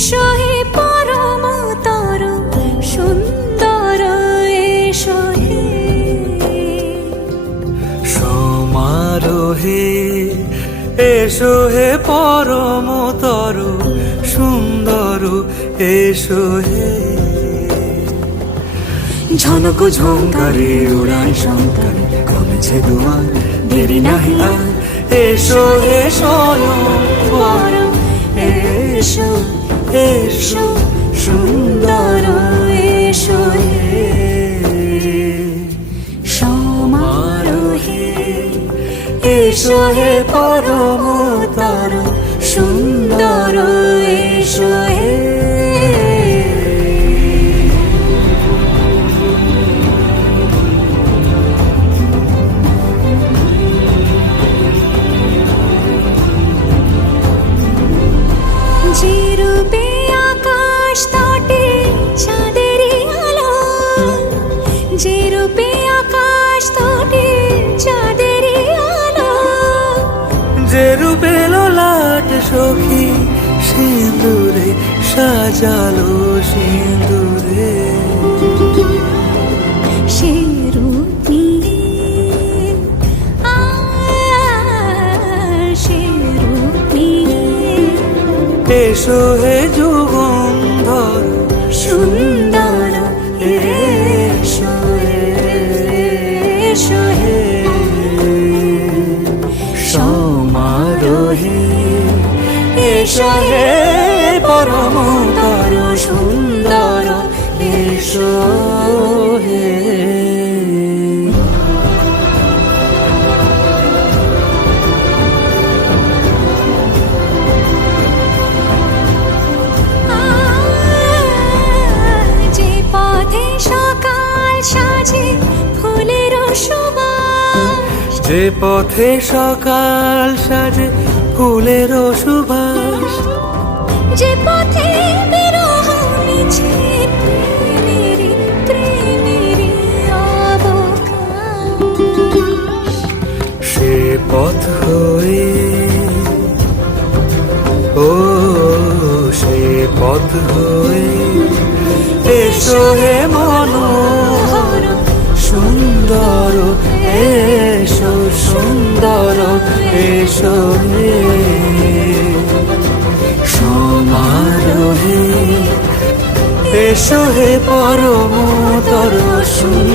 এসো হে পরমতর সুন্দর এসো হে সমারোহে এসো হে পরমতর সুন্দর এসো হে ঝনক ঝঙ্কারে উড়াই শঙ্কারে কমেছে দুয়ার দেরি নাহি আর এসো হে স্বয়ং পর এসো এসো সুন্দর এসো হে সমারোহে এসো হে পরমতর সুন্দর এসো হে যে রূপে আকাশ তটে চাঁদেরই আলো যে রূপে আকাশ তটে চাঁদেরই আলো যে রূপে ললাট সখী সিঁদুরে সাজালো সিঁদুরে সে রূপ নিয়ে সে রূপ নিয়ে এসো হে যুগন্ধর সুন্দর এসো এসো হে সমারোহে এসো হে পরমতর সুন্দর এসো হে যে পথে সকাল সাজে ফুলের সুবাস যে পথে সকাল সাজে ফুলের সুবাস যে পথে বিরহ মিছে প্রেমেরই প্রেমেরই অবকাশ সে পথ হয়ে ও সে পথ হয়ে এসো হে মনোহর সুন্দর এসো সুন্দর এসো হে সমারোহে এসো হে পরমতর সুন্দর